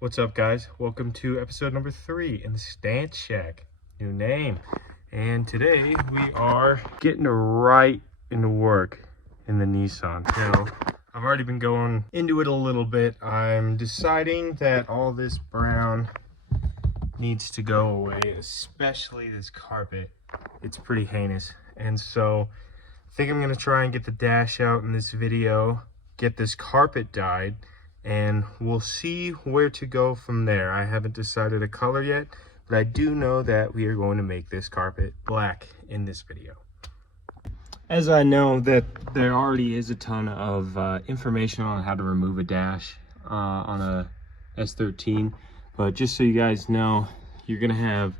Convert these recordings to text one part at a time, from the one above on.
What's up, guys? Welcome to episode number 3 in the Stance Shack. New name. And today we are getting right into work in the Nissan. Now, I've already been going into it a little bit. I'm deciding that all this brown needs to go away, especially this carpet. It's pretty heinous. And so I think I'm going to try and get the dash out in this video, get this carpet dyed, and we'll see where to go from there. I haven't decided a color yet, but I do know that we are going to make this carpet black in this video. As I know that there already is a ton of information on how to remove a dash on a S13, but just so you guys know, you're gonna have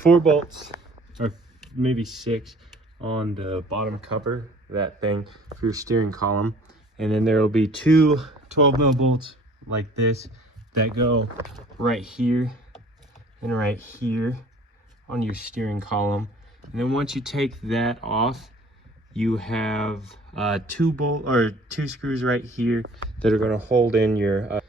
4 bolts, or maybe 6, on the bottom cover, that thing, for your steering column. And then there will be 2 12mm bolts like this that go right here and right here on your steering column. And then once you take that off, you have 2 screws right here that are going to hold in your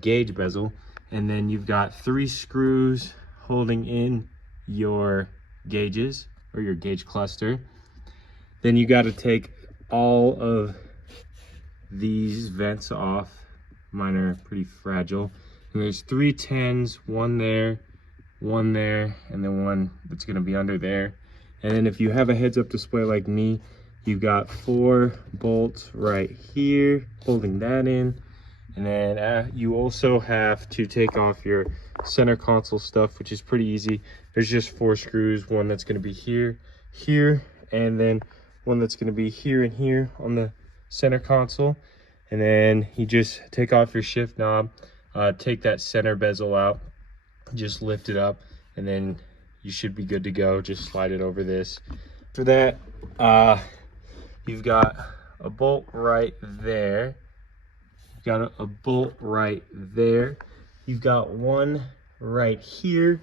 gauge bezel. And then you've got 3 screws holding in your gauges, or your gauge cluster. Then you got to take all of these vents off. Mine are pretty fragile. And there's 3 10s, one there, and then one that's going to be under there. And then if you have a heads-up display like me, you've got 4 bolts right here holding that in. And then you also have to take off your center console stuff, which is pretty easy. There's just 4 screws, one that's going to be here, and then one that's going to be here and here on the center console. And then you just take off your shift knob, take that center bezel out, just lift it up, and then you should be good to go. Just slide it over this. For that, you've got a bolt right there. You've got a bolt right there. You've got one right here.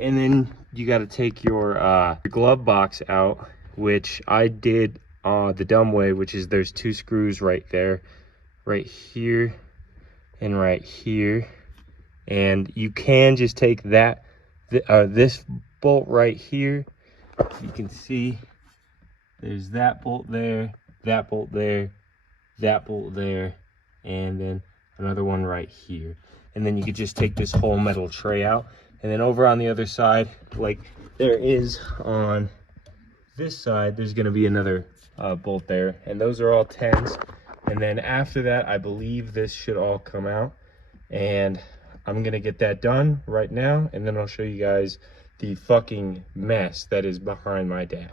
And then you got to take your glove box out, which I did the dumb way, which is there's 2 screws right there, right here and right here. And you can just take that this bolt right here. You can see there's that bolt there, that bolt there, that bolt there, and then another one right here. And then you could just take this whole metal tray out. And then over on the other side, like there is on this side, there's going to be another bolt there, and those are all 10s. And then after that, I believe this should all come out, and I'm gonna get that done right now, and then I'll show you guys the fucking mess that is behind my dash.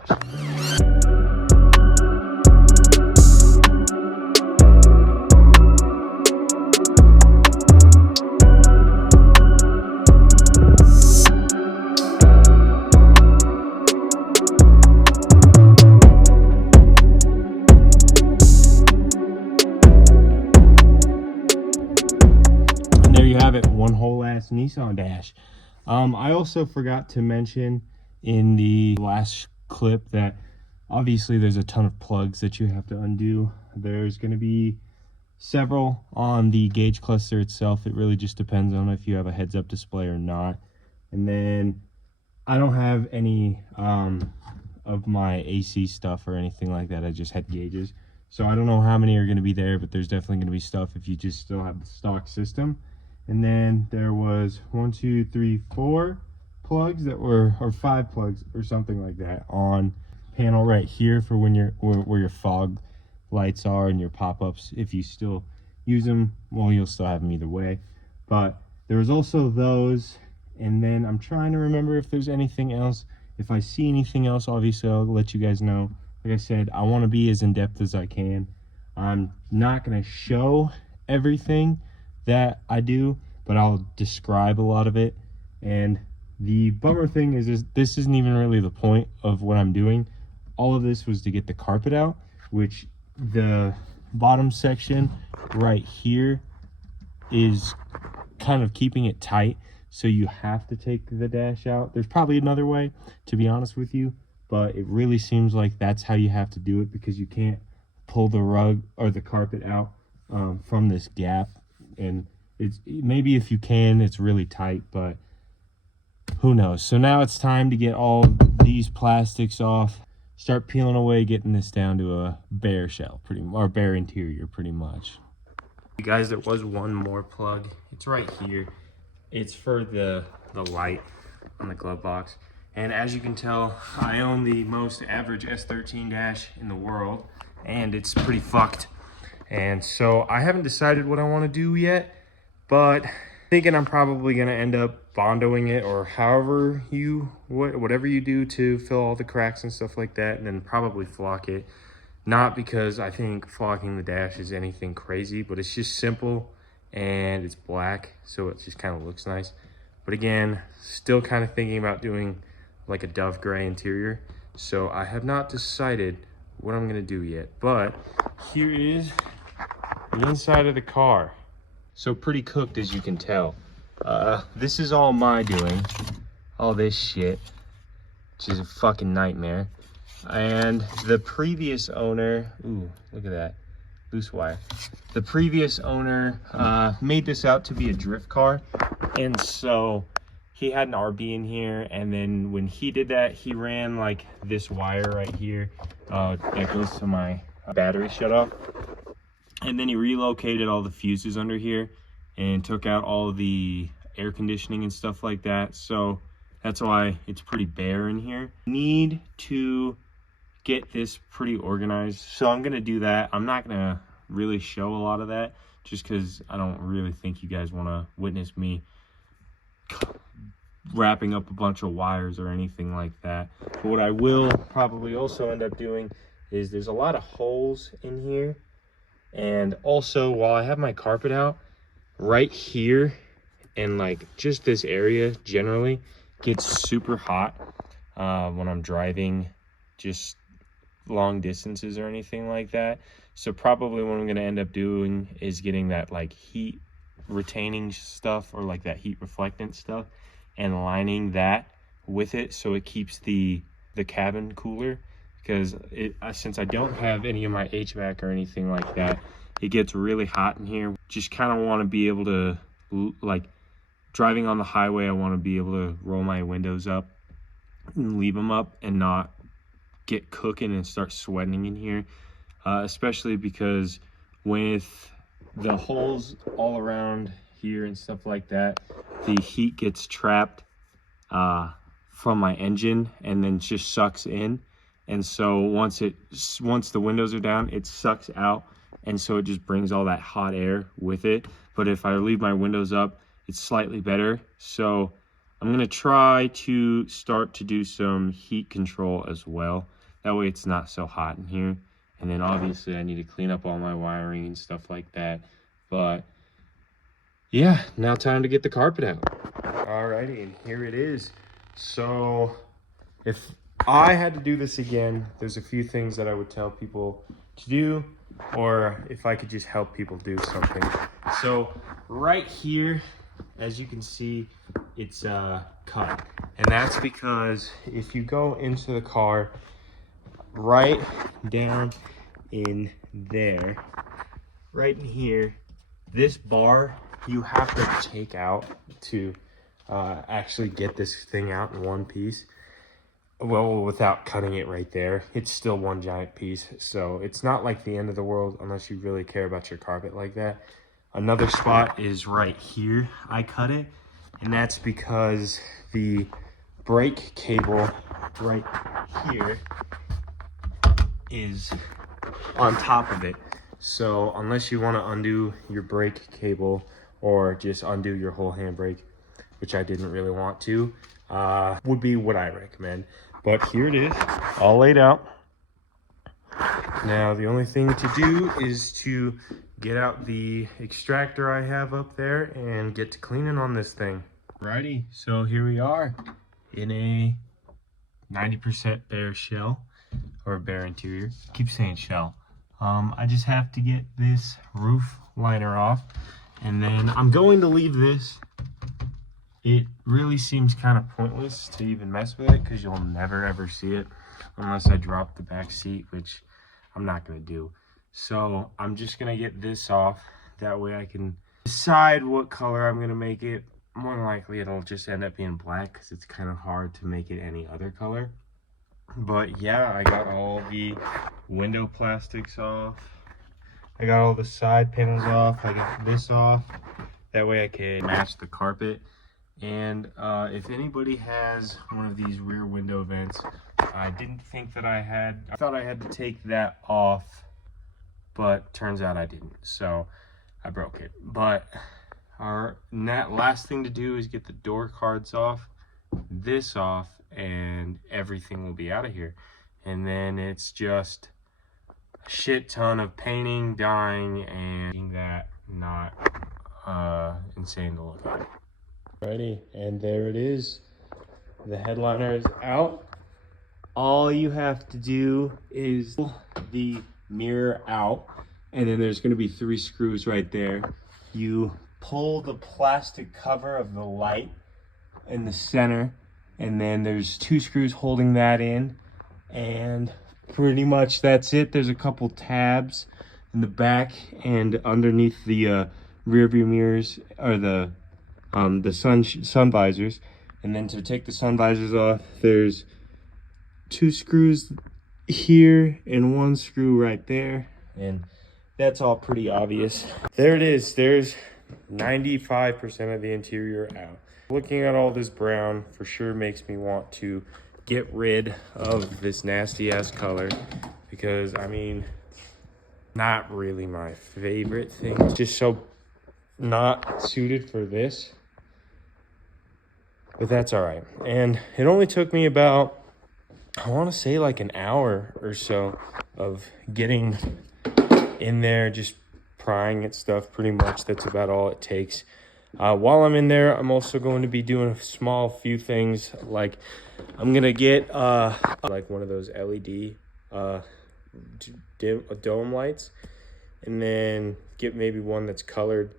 One whole ass Nissan dash. I also forgot to mention in the last clip that obviously there's a ton of plugs that you have to undo. There's going to be several on the gauge cluster itself. It really just depends on if you have a heads-up display or not. And then I don't have any of my AC stuff or anything like that. I just had gauges, so I don't know how many are going to be there, but there's definitely going to be stuff if you just still have the stock system. And then there was 1, 2, 3, 4 plugs that were, or 5 plugs or something like that, on panel right here for when you're where your fog lights are and your pop-ups. If you still use them, well, you'll still have them either way. But there was also those, and then I'm trying to remember if there's anything else. If I see anything else, obviously I'll let you guys know. Like I said, I want to be as in-depth as I can. I'm not going to show everything that I do, but I'll describe a lot of it. And the bummer thing is this isn't even really the point of what I'm doing. All of this was to get the carpet out, which the bottom section right here is kind of keeping it tight, so you have to take the dash out. There's probably another way, to be honest with you, but it really seems like that's how you have to do it, because you can't pull the rug or the carpet out from this gap, and It's maybe if you can, it's really tight, but who knows. So now it's time to get all these plastics off, start peeling away, getting this down to a bare shell, or bare interior pretty much. You guys, there was one more plug. It's right here. It's for the light on the glove box. And as you can tell, I own the most average S13 dash in the world, and it's pretty fucked. And so I haven't decided what I want to do yet, but thinking I'm probably going to end up bondoing it, or however whatever you do to fill all the cracks and stuff like that, and then probably flock it. Not because I think flocking the dash is anything crazy, but it's just simple and it's black, so it just kind of looks nice. But again, still kind of thinking about doing like a dove gray interior. So I have not decided what I'm gonna do yet, but here is the inside of the car. So pretty cooked, as you can tell. This is all my doing, all this shit, which is a fucking nightmare. And the previous owner, ooh, look at that, loose wire. The previous owner made this out to be a drift car. And so he had an RB in here. And then when he did that, he ran like this wire right here that goes to my battery shutoff. And then he relocated all the fuses under here and took out all the air conditioning and stuff like that. So that's why it's pretty bare in here. Need to get this pretty organized, so I'm gonna do that. I'm not gonna really show a lot of that just because I don't really think you guys want to witness me wrapping up a bunch of wires or anything like that. But what I will probably also end up doing is there's a lot of holes in here, and also while I have my carpet out right here, and like just this area generally gets super hot when I'm driving just long distances or anything like that. So probably what I'm going to end up doing is getting that like heat retaining stuff, or like that heat reflectant stuff, and lining that with it so it keeps the cabin cooler, because since I don't have any of my HVAC or anything like that, it gets really hot in here. Just kind of want to be able to, like driving on the highway, I want to be able to roll my windows up and leave them up and not get cooking and start sweating in here, especially because with the holes all around here and stuff like that, the heat gets trapped from my engine and then just sucks in. And so once the windows are down, it sucks out, and so it just brings all that hot air with it. But if I leave my windows up, it's slightly better. So I'm gonna try to start to do some heat control as well. That way it's not so hot in here. And then obviously I need to clean up all my wiring and stuff like that. But yeah, now time to get the carpet out. Alrighty, and here it is. So if I had to do this again, there's a few things that I would tell people to do, or if I could just help people do something. So right here, as you can see, it's cut. And that's because if you go into the car, right down in there, right in here, this bar you have to take out to actually get this thing out in one piece. Well, without cutting it right there, it's still one giant piece. So it's not like the end of the world unless you really care about your carpet like that. Another spot is right here. I cut it, and that's because the brake cable right here is on top of it. So unless you want to undo your brake cable or just undo your whole handbrake, which I didn't really want to, would be what I recommend. But here it is, all laid out. Now the only thing to do is to get out the extractor I have up there and get to cleaning on this thing. Righty, so here we are in a 90% bare shell, or bare interior. Keep saying shell. I just have to get this roof liner off, and then I'm going to leave this. It really seems kind of pointless to even mess with it because you'll never ever see it unless I drop the back seat, which I'm not going to do. So I'm just going to get this off. That way I can decide what color I'm gonna make it. More than likely it'll just end up being black because it's kind of hard to make it any other color. But yeah, I got all the window plastics off. I got all the side panels off. I got this off. That way I can match the carpet. And if anybody has one of these rear window vents, I didn't think that I had. I thought I had to take that off, but turns out I didn't. So I broke it. But our last thing to do is get the door cards off, this off, and everything will be out of here. And then it's just a shit ton of painting, dyeing, and making that not insane to look at. Alrighty, and there it is. The headliner is out. All you have to do is pull the mirror out, and then there's going to be 3 screws right there. You pull the plastic cover of the light in the center, and then there's 2 screws holding that in, and pretty much that's it. There's a couple tabs in the back and underneath the rear view mirrors, or the sun visors. And then to take the sun visors off, there's 2 screws here and 1 screw right there, and that's all pretty obvious. There it is. There's 95% of the interior out. Looking at all this brown for sure makes me want to get rid of this nasty ass color, because I mean, not really my favorite thing. It's just so not suited for this, but that's all right. And it only took me about, I want to say like an hour or so of getting in there, just prying at stuff. Pretty much that's about all it takes. While I'm in there, I'm also going to be doing a small few things, like I'm gonna get like one of those LED dome lights, and then get maybe one that's colored.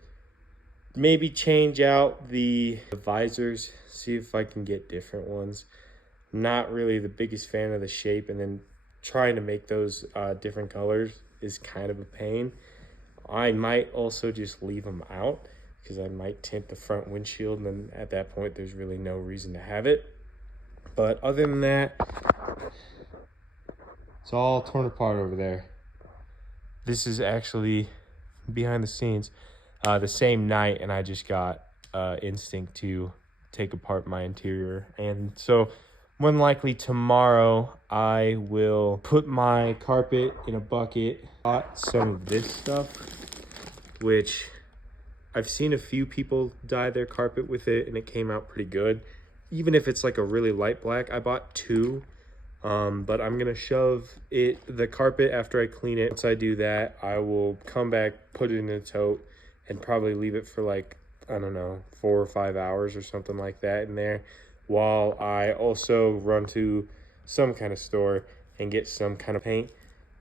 Maybe change out the visors, see if I can get different ones. Not really the biggest fan of the shape, and then trying to make those different colors is kind of a pain. I might also just leave them out, because I might tint the front windshield, and then at that point there's really no reason to have it. But other than that, it's all torn apart over there. This is actually behind the scenes the same night, and I just got instinct to take apart my interior. And so more than likely tomorrow I will put my carpet in a bucket. Bought some of this stuff, which I've seen a few people dye their carpet with it, and it came out pretty good. Even if it's like a really light black, I bought 2. But I'm gonna shove the carpet after I clean it. Once I do that, I will come back, put it in a tote, and probably leave it for like, I don't know, 4 or 5 hours or something like that in there, while I also run to some kind of store and get some kind of paint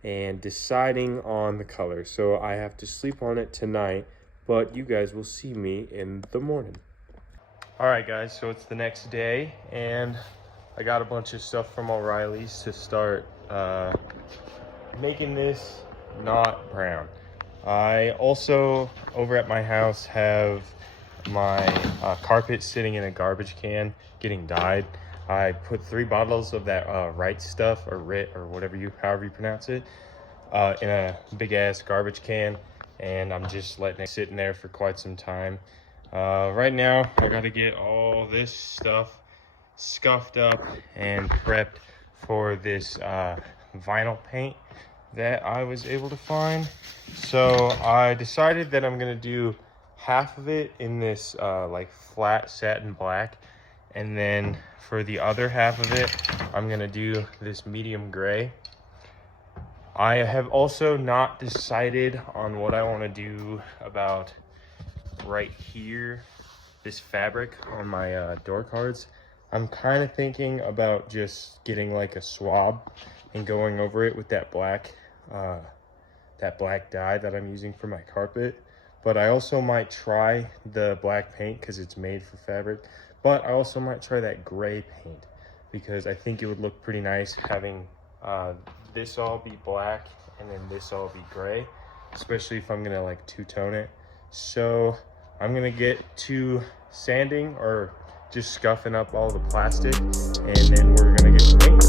and deciding on the color. So I have to sleep on it tonight, but you guys will see me in the morning. All right, guys, so it's the next day, and I got a bunch of stuff from O'Reilly's to start making this not brown. I also, over at my house, have my carpet sitting in a garbage can getting dyed. I put 3 bottles of that Right stuff, or RIT, or however you pronounce it, in a big ass garbage can, and I'm just letting it sit in there for quite some time. Right now I gotta get all this stuff scuffed up and prepped for this vinyl paint that I was able to find. So I decided that I'm gonna do half of it in this like flat satin black, and then for the other half of it I'm gonna do this medium gray. I have also not decided on what I want to do about right here, this fabric on my door cards. I'm kind of thinking about just getting like a swab and going over it with that black dye that I'm using for my carpet. But I also might try the black paint because it's made for fabric. But I also might try that gray paint, because I think it would look pretty nice having this all be black and then this all be gray, especially if I'm gonna like two-tone it. So I'm gonna get to sanding or just scuffing up all the plastic, and then we're gonna get to painting.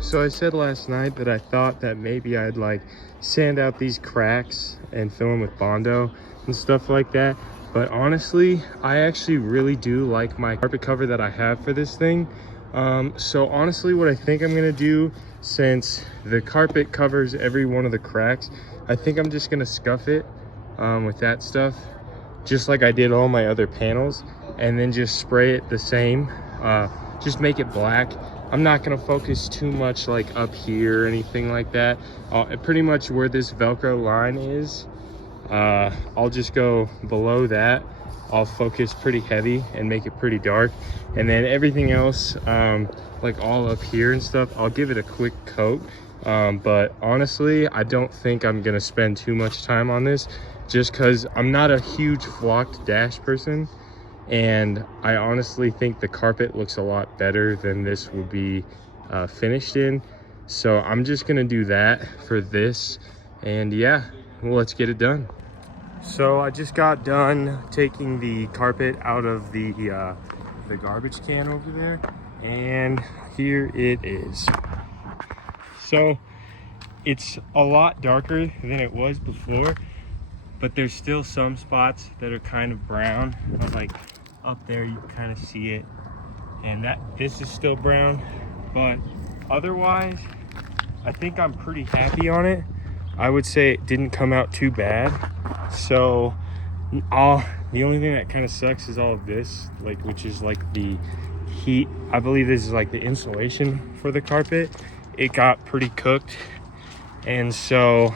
So I said last night that I thought that maybe I'd like sand out these cracks and fill them with Bondo and stuff like that. But honestly, I actually really do like my carpet cover that I have for this thing. So honestly, what I think I'm gonna do, since the carpet covers every one of the cracks, I think I'm just gonna scuff it with that stuff, just like I did all my other panels, and then just spray it the same, just make it black. I'm not gonna focus too much like up here or anything like that. Pretty much where this Velcro line is, I'll just go below that. I'll focus pretty heavy and make it pretty dark. And then everything else, like all up here and stuff, I'll give it a quick coat. But honestly, I don't think I'm gonna spend too much time on this, just because I'm not a huge flocked dash person. And I honestly think the carpet looks a lot better than this will be finished in. So I'm just gonna do that for this, and yeah, well, let's get it done. So I just got done taking the carpet out of the garbage can over there, and here it is. So it's a lot darker than it was before, but there's still some spots that are kind of brown. Like up there, you can kind of see it, and this is still brown, but otherwise I think I'm pretty happy on it. I would say it didn't come out too bad. So the only thing that kind of sucks is all of this, like, which is like the heat. I believe this is like the insulation for the carpet. It got pretty cooked, and so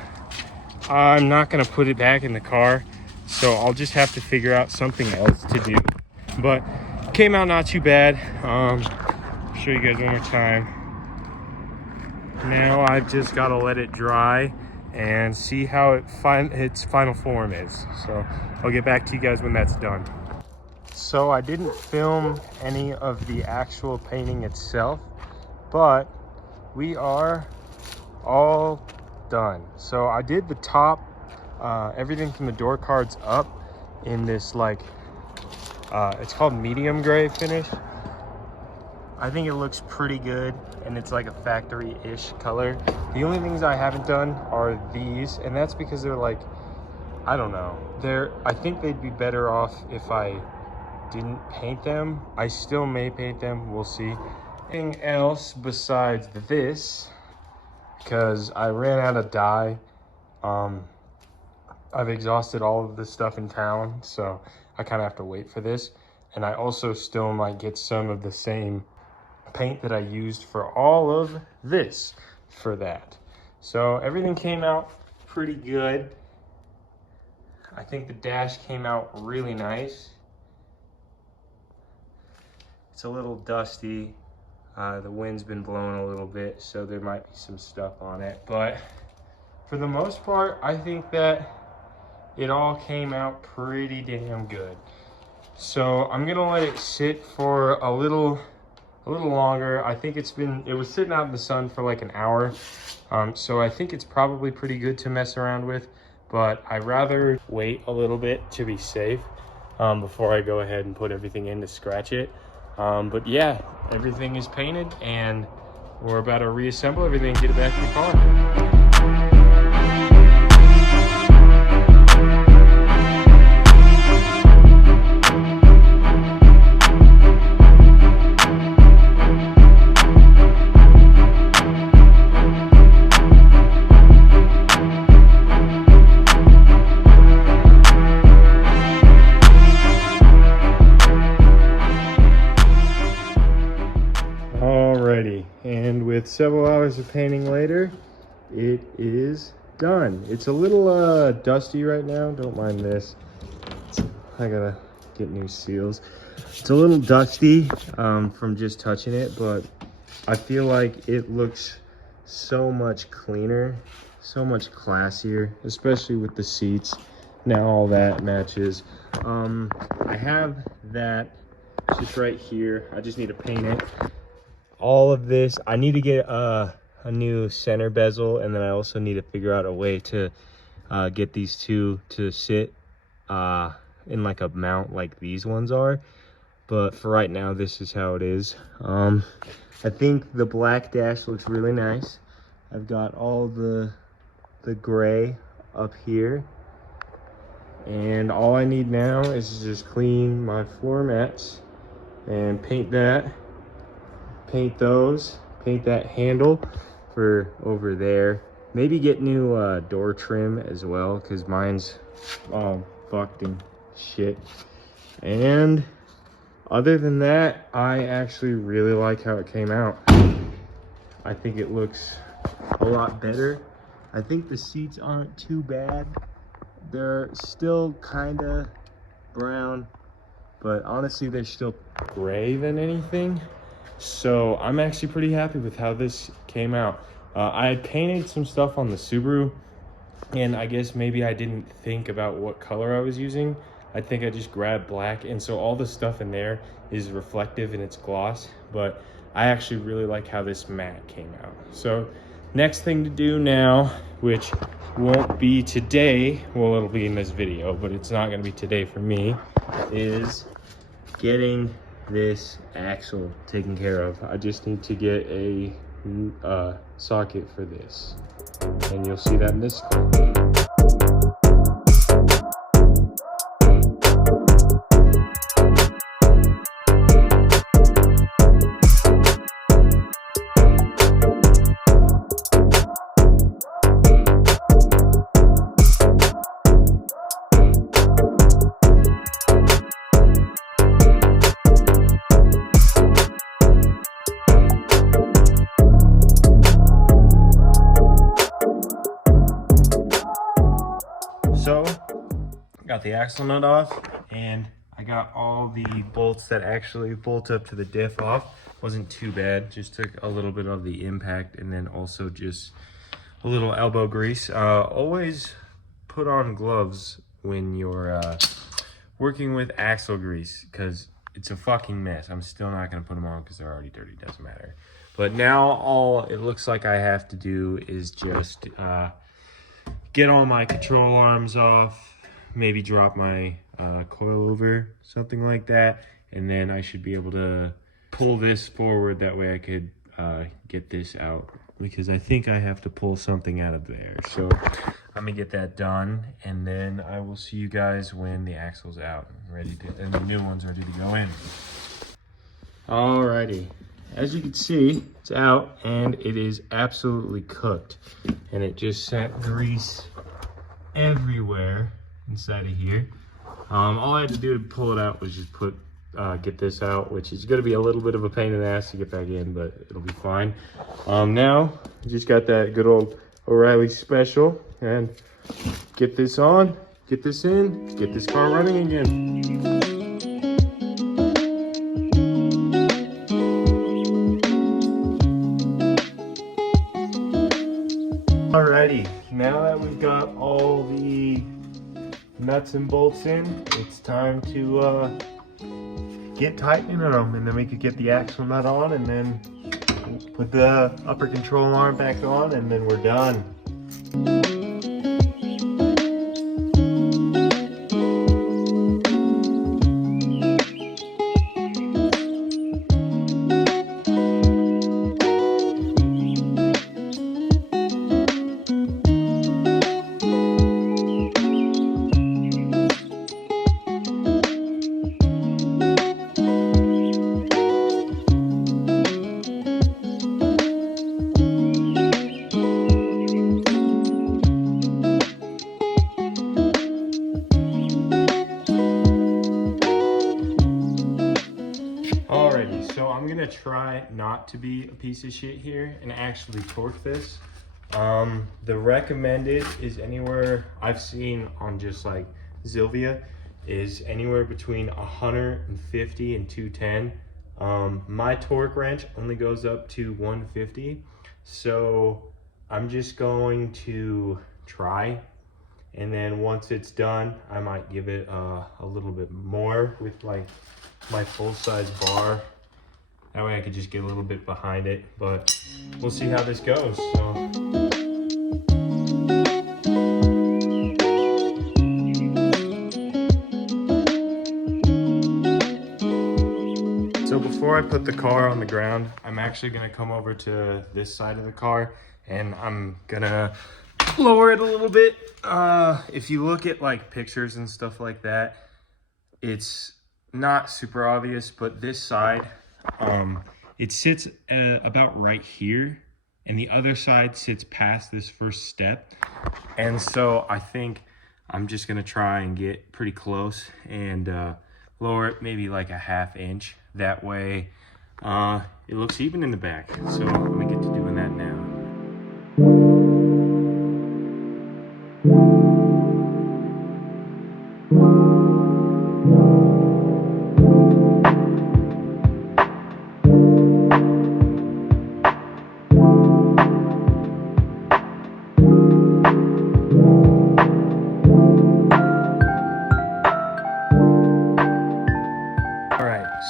I'm not gonna put it back in the car, so I'll just have to figure out something else to do. But came out not too bad. I'll show you guys one more time. Now I've just got to let it dry and see how its final form is. So I'll get back to you guys when that's done. So I didn't film any of the actual painting itself, but we are all done. So I did the top, everything from the door cards up in this like it's called medium gray finish. I think it looks pretty good, and it's like a factory-ish color. The only things I haven't done are these, and that's because they're like, I don't know, I think they'd be better off if I didn't paint them. I still may paint them, we'll see. Anything else besides this, because I ran out of dye. I've exhausted all of this stuff in town, so I kind of have to wait for this. And I also still might get some of the same paint that I used for all of this for that. So everything came out pretty good. I think the dash came out really nice. It's a little dusty. The wind's been blowing a little bit, so there might be some stuff on it. But for the most part, I think that it all came out pretty damn good. So I'm gonna let it sit for a little longer. I think it was sitting out in the sun for like an hour. So I think it's probably pretty good to mess around with, but I'd rather wait a little bit to be safe before I go ahead and put everything in to scratch it. But yeah, everything is painted, and we're about to reassemble everything and get it back in the car. several hours of painting later, it is done. It's a little dusty right now. Don't mind this. I gotta get new seals. It's a little dusty from just touching it, but I feel like it looks so much cleaner, so much classier, especially with the seats. Now all that matches. I have that just right here. I just need to paint it. All of this, I need to get a new center bezel, and then I also need to figure out a way to get these two to sit in like a mount like these ones are. But for right now, this is how it is. I think the black dash looks really nice. I've got all the gray up here, and all I need now is to just clean my floor mats and paint that, paint those, paint that handle for over there. Maybe get new door trim as well, because mine's all fucked and shit. And other than that, I actually really like how it came out. I think it looks a lot better. I think the seats aren't too bad. They're still kind of brown, but honestly, they're still gray than anything. So I'm actually pretty happy with how this came out. I had painted some stuff on the Subaru, and I guess maybe I didn't think about what color I was using. I think I just grabbed black, and so all the stuff in there is reflective in its gloss, but I actually really like how this matte came out. So next thing to do now, which won't be today, well, it'll be in this video, but it's not going to be today for me, is getting this axle taken care of. I just need to get a socket for this, and you'll see that in this clip. So, got the axle nut off, and I got all the bolts that actually bolt up to the diff off. Wasn't too bad, just took a little bit of the impact, and then also just a little elbow grease. Always put on gloves when you're working with axle grease, because it's a fucking mess. I'm still not going to put them on because they're already dirty, doesn't matter. But now all it looks like I have to do is just get all my control arms off, maybe drop my coil over, something like that, and then I should be able to pull this forward. That way I could get this out, because I think I have to pull something out of there. So I'm gonna get that done, and then I will see you guys when the axle's out, and the new one's ready to go in. Alrighty, as you can see, it's out, and it is absolutely cooked, and it just sent grease everywhere inside of here. All I had to do to pull it out was just get this out, which is going to be a little bit of a pain in the ass to get back in, but it'll be fine. Now just got that good old O'Reilly special, and get this on, get this in, get this car running again. Alrighty, now that we've got all the nuts and bolts in, it's time to get tightening them, and then we could get the axle nut on, and then put the upper control arm back on, and then we're done. try not to be a piece of shit here and actually torque this. The recommended is anywhere I've seen on just like Zilvia is anywhere between 150 and 210. My torque wrench only goes up to 150. So I'm just going to try, and then once it's done, I might give it a little bit more with like my full size bar. That way I could just get a little bit behind it, but we'll see how this goes. So before I put the car on the ground, I'm actually gonna come over to this side of the car and I'm gonna lower it a little bit. If you look at like pictures and stuff like that, it's not super obvious, but this side, it sits about right here, and the other side sits past this first step. And so I think I'm just gonna try and get pretty close and lower it maybe like a 1/2 inch. That way it looks even in the back. So let me get to doing that now.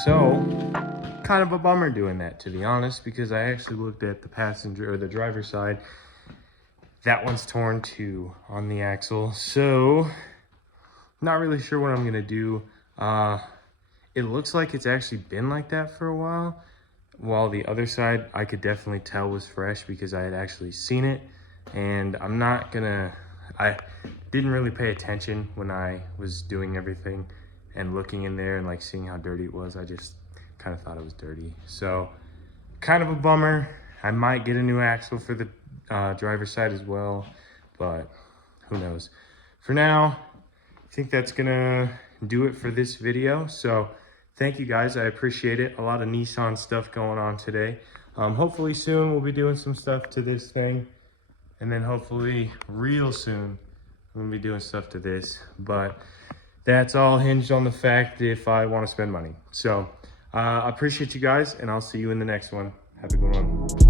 So, kind of a bummer doing that, to be honest, because I actually looked at the passenger or the driver's side. That one's torn too on the axle. So, not really sure what I'm gonna do. It looks like it's actually been like that for a while the other side I could definitely tell was fresh because I had actually seen it. And I didn't really pay attention when I was doing everything and looking in there and like seeing how dirty it was. I just kind of thought it was dirty. So kind of a bummer. I might get a new axle for the driver's side as well, but who knows. For now, I think that's gonna do it for this video. So thank you guys, I appreciate it. A lot of Nissan stuff going on today. Hopefully soon we'll be doing some stuff to this thing, and then hopefully real soon I'm gonna be doing stuff to this. But that's all hinged on the fact if I want to spend money. So I appreciate you guys, and I'll see you in the next one. Have a good one.